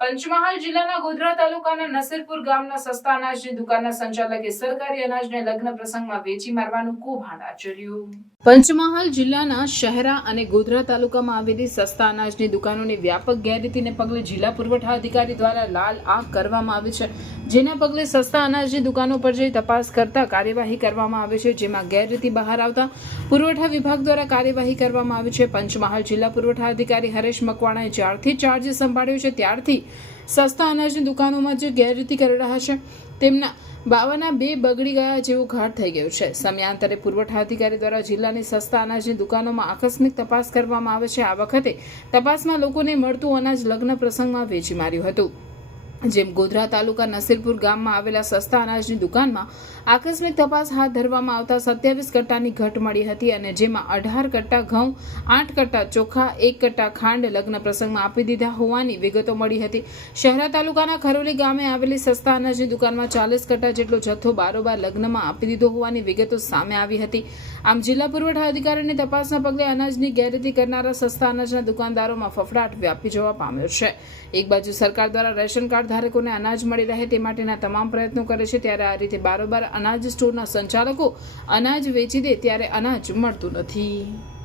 પંચમહાલ જિલ્લાના ગોધરા તાલુકાના નસીરપુર ગામના સસ્તા અનાજની દુકાનના સંચાલકે સરકારી અનાજને લગ્ન પ્રસંગમાં વેચી મારવાનું કૌભાંડ આચર્યું. પંચમહાલ જિલ્લાના શહેરા અને ગોધરા તાલુકામાં આવેલી સસ્તા અનાજની દુકાનોની વ્યાપક ગેરરીતિને પગલે જિલ્લા પુરવઠા અધિકારી દ્વારા લાલ આંખ કરવામાં આવી છે, જેના પગલે સસ્તા અનાજની દુકાનો પર જઈ તપાસ કરતા કાર્યવાહી કરવામાં આવે છે, જેમાં ગેરરીતિ બહાર આવતા પુરવઠા વિભાગ દ્વારા કાર્યવાહી કરવામાં આવી છે. પંચમહાલ જિલ્લા પુરવઠા અધિકારી હરેશ મકવાણાએ જ્યારથી ચાર્જ સંભાળ્યો છે ત્યારથી સસ્તા અનાજની દુકાનોમાં જે ગેરરીતિ કરી રહ્યા છે તેમના બાવાના બે બગડી ગયા જેવો ઘાટ થઈ ગયો છે. સમયાંતરે પુરવઠા અધિકારી દ્વારા જિલ્લાની સસ્તા અનાજની દુકાનોમાં આકસ્મિક તપાસ કરવામાં આવે છે. આ વખતે તપાસમાં લોકોને મળતું અનાજ લગ્ન પ્રસંગમાં વેચી માર્યું હતું. જેમ ગોધરા તાલુકા નસીરપુર ગામમાં આવેલા સસ્તા અનાજની દુકાનમાં આકસ્મિક તપાસ હાથ ધરવામાં આવતા 27 કટ્ટાની ઘટ મળી હતી અને જેમાં 18 કટ્ટા ઘઉં, 8 કટ્ટા ચોખા, 1 કટ્ટા ખાંડ લગ્ન પ્રસંગમાં આપી દીધા હોવાની વિગતો મળી હતી. શહેરા તાલુકાના ખરોલી ગામે આવેલી સસ્તા અનાજની દુકાનમાં 40 કટ્ટા જેટલો જથ્થો બારોબાર લગ્નમાં આપી દીધો હોવાની વિગતો સામે આવી હતી. આમ જિલ્લા પુરવઠા અધિકારીની તપાસના પગલે અનાજની ગેરરીતિ કરનારા સસ્તા અનાજના દુકાનદારોમાં ફફડાટ વ્યાપી જવા પામ્યો છે. એક બાજુ સરકાર દ્વારા રેશન કાર્ડ ધારકોને અનાજ મળી રહે તે માટેના તમામ પ્રયત્નો કરે છે, ત્યારે આ રીતે બારોબાર અનાજ સ્ટોરના સંચાલકો અનાજ વેચી દે ત્યારે અનાજ મળતું નથી.